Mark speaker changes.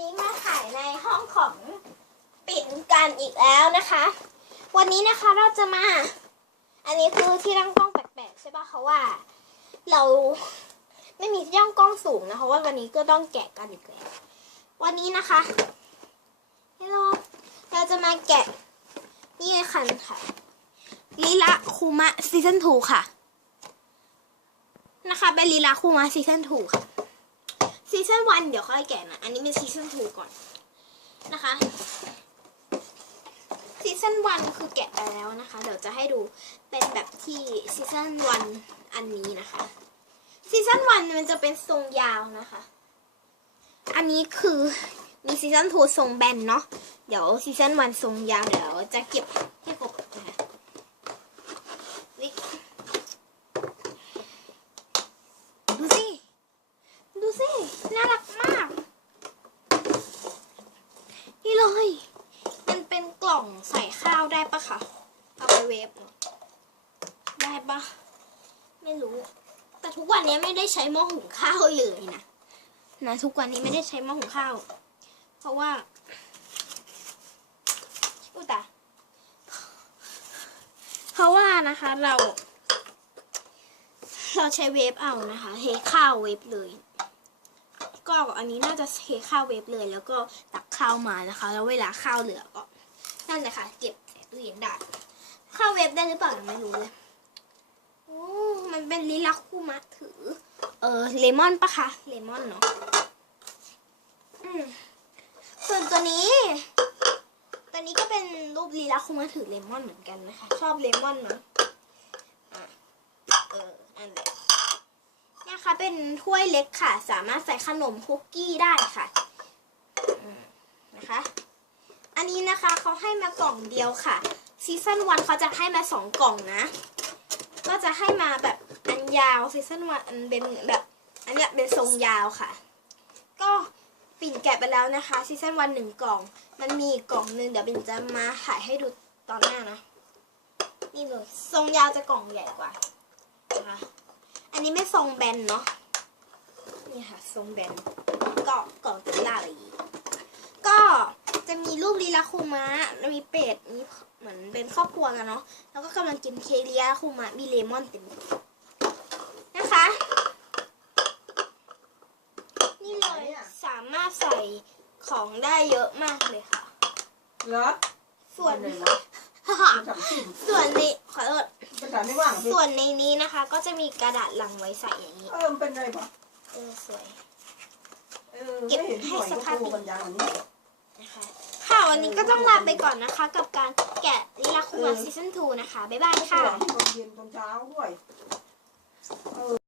Speaker 1: นี้มาถ่ายในห้องของปิ่นกันอีกแล้วนะคะ วันนี้นะคะเราจะมา อันนี้คือที่ตั้งกล้องแปลกๆใช่ปะเพราะว่า เราไม่มีที่ตั้งกล้องสูงนะเพราะว่าวันนี้ก็ต้องแกะกันอีกแล้ววันนี้นะคะฮัลโหลเราจะมาแกะนี่เลยค่ะค่ะลีลาคูมะซีซั่น2ค่ะ นะคะเป็นลีลาคูมะซีซั่น2ค่ะ ซีซั่นวันเดี๋ยวค่อยแกะนะ อันนี้เป็นซีซั่นทูก่อนนะคะซีซั่นวันคือแกะไปแล้วนะคะ เดี๋ยวจะให้ดูเป็นแบบที่ซีซั่นวันอันนี้นะคะซีซั่นวันมันจะเป็นทรงยาวนะคะ อันนี้คือมีซีซั่นทูทรงแบนเนาะ เดี๋ยวซีซั่นวันทรงยาวเดี๋ยวจะเก็บให้ครบนะคะนี่ดูสิ ดูสิ น่ารักมาก นี่ เลย มันเป็นกล่องใส่ข้าวได้ปะคะ เอาไปเวฟได้ปะไม่รู้ แต่ทุกวันนี้ไม่ได้ใช้หม้อหุงข้าวเลยนะ นะทุกวันนี้ไม่ได้ใช้หม้อหุงข้าว เพราะว่าอุตาเพราะว่านะคะเรา เราใช้เวฟเอานะคะเทข้าวเวฟเลย ก็อันนี้น่าจะเทข้าวเวฟเลยแล้วก็ตัก ข้าวมานะคะ แล้วเวลาข้าวเหลือก็นั่นแหละค่ะ เก็บใส่ตู้เย็นได้ ข้าวเวฟได้หรือเปล่าไม่รู้เลยโอ้มันเป็นลิลักคูมะถือ เออเลมอนปะคะเลมอนเนาะอืมส่วนตัวนี้ ตัวนี้ก็เป็นรูปลีลาคุมาถือเลมอนเหมือนกันนะคะ ชอบเลมอนเนาะอะเออนั่นแหละเนี่ยค่ะเป็นถ้วยเล็กค่ะ สามารถใส่ขนมคุกกี้ได้ค่ะ นะคะ อันนี้นะคะเขาให้มากล่องเดียวค่ะซีซั่นวันเขาจะให้มาสองกล่องนะ ก็จะให้มาแบบอันยาวซีซั่นวันอันเป็นแบบอันเนี้ยเป็นทรงยาวค่ะ ก็ปิ่นแกะไปแล้วนะคะซีซั่นวันหนึ่งกล่อง มันมีกล่องหนึงเดี๋ยวปิ่นจะมาถ่ายให้ดูตอนหน้านะนี่เลยทรงยาวจะกล่องใหญ่กว่านะคะอันนี้ไม่ทรงแบนเนาะนี่ค่ะทรงแบนก็กล่องจะล่าอะไรอีกก็ จะมีรูปลีลาคูมะแล้วมีเป็ดมีเหมือนเป็นครอบครัวกันเนาะแล้วก็กำลังกินเค้กลีลาคูมะมีเลมอนเต็มเลยนะคะ นี่เลยสามารถใส่ของได้เยอะมากเลยค่ะ
Speaker 2: เหรอ
Speaker 1: ส่วน
Speaker 2: ไหนวะจับที่
Speaker 1: ส่วนในขอโทษ
Speaker 2: ภาษาไม่ว่างพี่
Speaker 1: ส่วนในนี้นะคะ ก็จะมีกระดาษลังไว้ใส่อย่างนี้
Speaker 2: เออมันเป็นอะไรปะ
Speaker 1: เออสวย
Speaker 2: เออไม่เห็นหน่อยก็โตกันยาวนี้
Speaker 1: นะคะค่ะ วันนี้ก็ต้องลาไปก่อนนะคะ กับการแกะลีลาคูมาซีซั่น2นะคะ บ๊ายบายค่ะ
Speaker 2: ตอนเย็นตอนเช้าด้วย